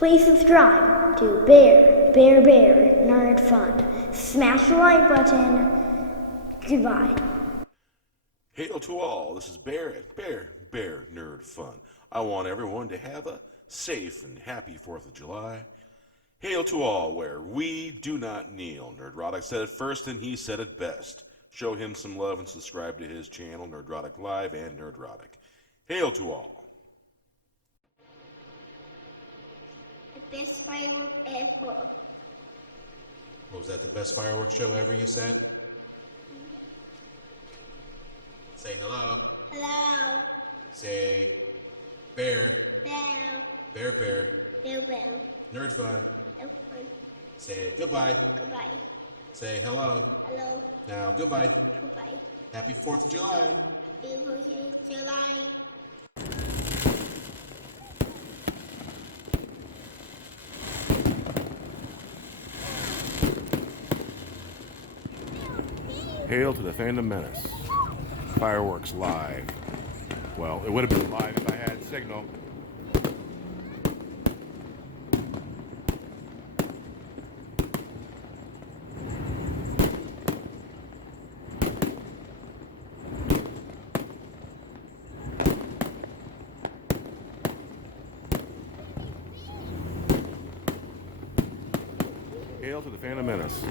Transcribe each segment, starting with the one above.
Please subscribe to Bear Nerd Fun. Smash the like button. Goodbye. Hail to all. This is Bear at Bear Nerd Fun. I want everyone to have a safe and happy 4th of July. Hail to all, where we do not kneel. Nerdrotic said it first and he said it best. Show him some love and subscribe to his channel, Nerdrotic Live and Nerdrotic. Hail to all. The best firework ever. What was that, the best fireworks show ever, you said? Say hello. Hello. Say bear. Bell. Bear. Bell bell. Nerd Fun. No fun. Say goodbye. Goodbye. Say hello. Hello. Now goodbye. Goodbye. Happy 4th of July. Happy 4th of July. Hail to the Phantom Menace. Fireworks live. Well, it would have been live if I had signal. Hail to the Phantom Menace.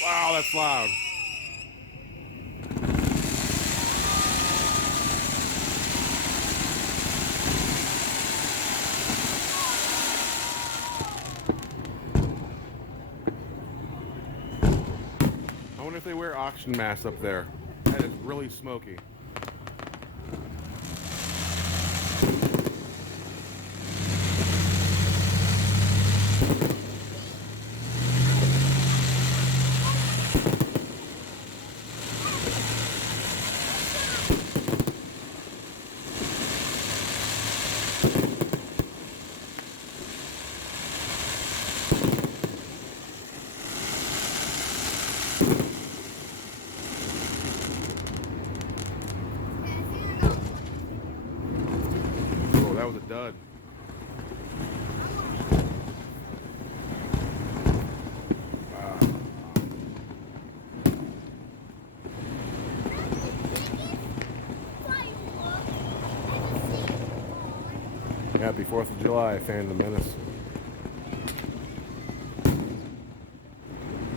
Wow, that's loud. oxygen mask up there. That is really smoky. Oh, that was a dud. Happy 4th of July, Phantom Menace.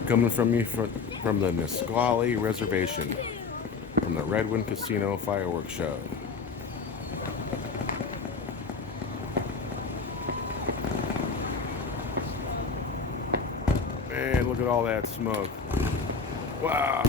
Coming from me from the Nisqually Reservation, from the Redwood Casino Fireworks Show. Man, look at all that smoke. Wow.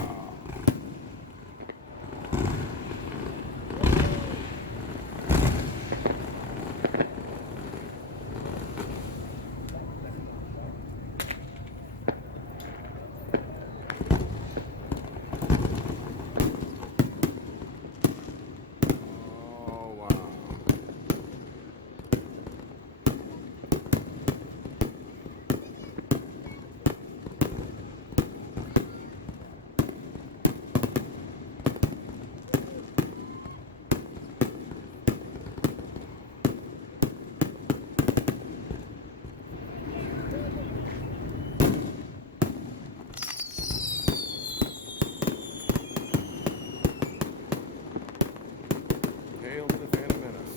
Hail to the Phantom Menace.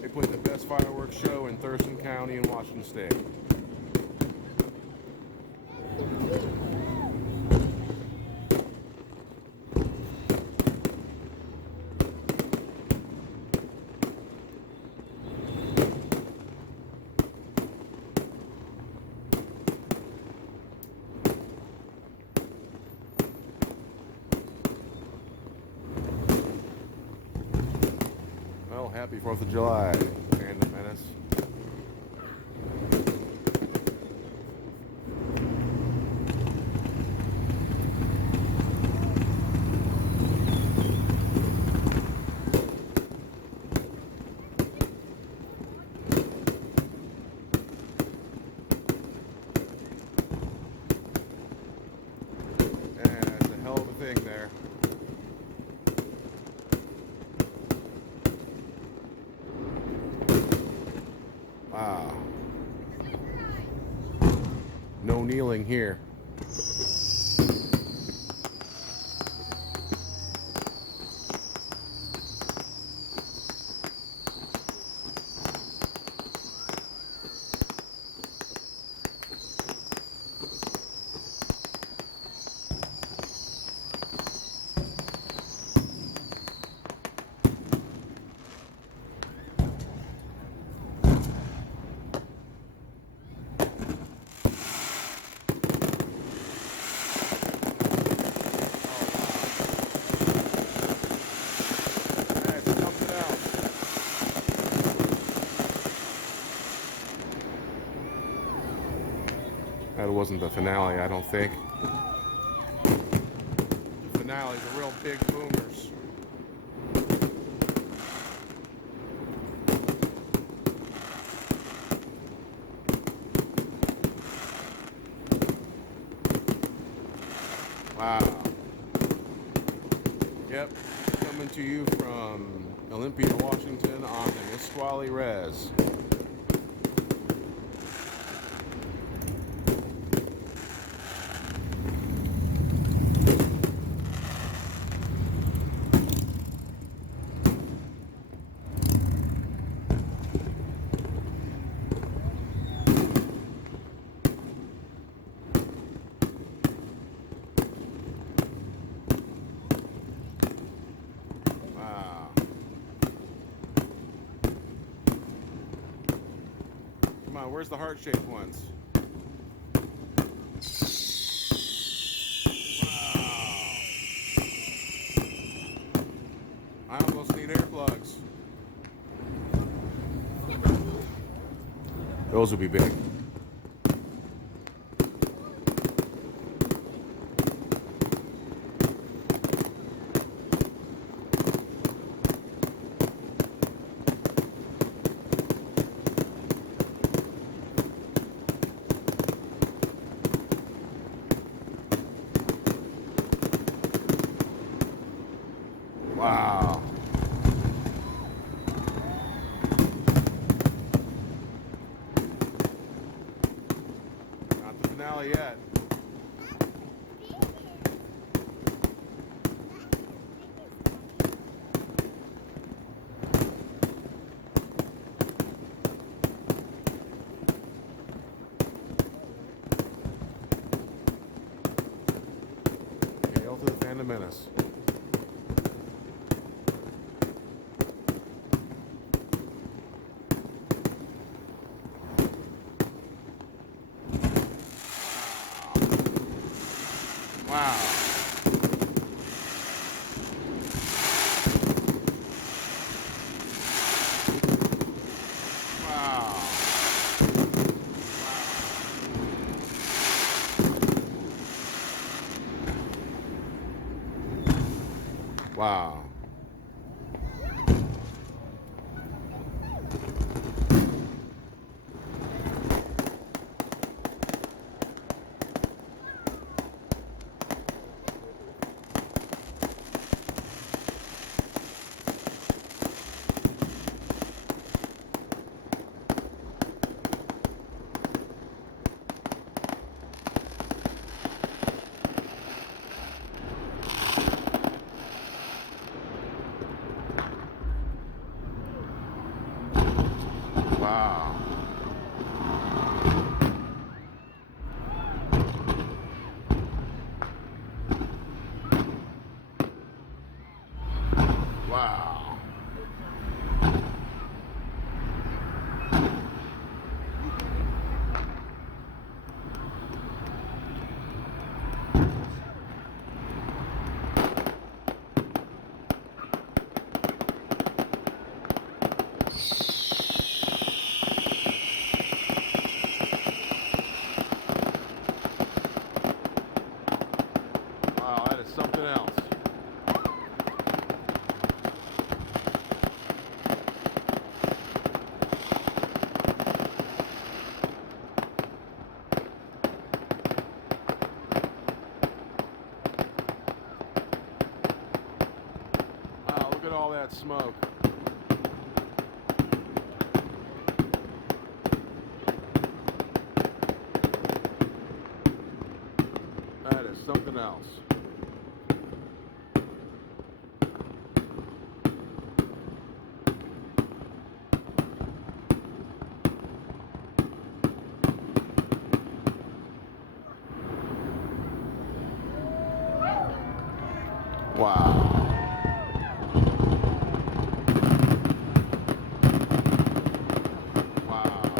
They put the best fireworks show in Thurston County in Washington State. Well, happy 4th of July, Phantom Menace. And that's a hell of a thing there. Wow. No kneeling here. That wasn't the finale, I don't think. The finale, the real big boomers. Wow. Yep, coming to you from Olympia, Washington on the Nisqually Rez. Wow. Come on, where's the heart-shaped ones? those would be big. Wow. Not the finale yet. Hail to the Phantom Menace. Wow. Wow. Wow. Wow. Wow. Wow, that is something else. Wow, look at all that smoke. That is something else. Wow. Wow.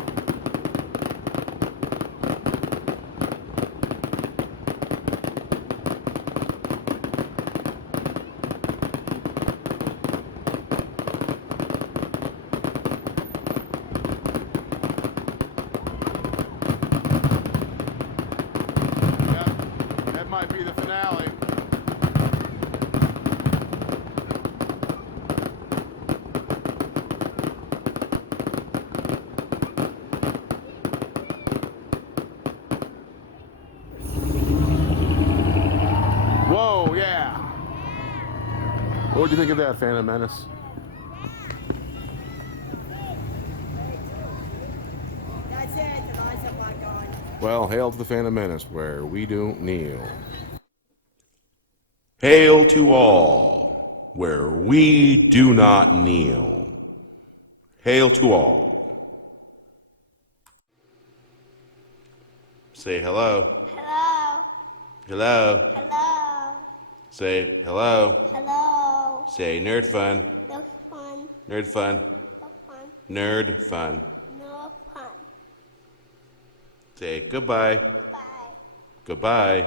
Yep, that might be the finale. Whoa, yeah. What would you think of that, Phantom Menace? That's it. The lights have not gone. Well, hail to the Phantom Menace, where we don't kneel. Hail to all, where we do not kneel. Hail to all. Say hello. Hello. Hello. Hello. Say hello. Hello. Say nerd fun. No fun. Nerd fun. No fun. Nerd fun. No fun. Say goodbye. Goodbye. Goodbye.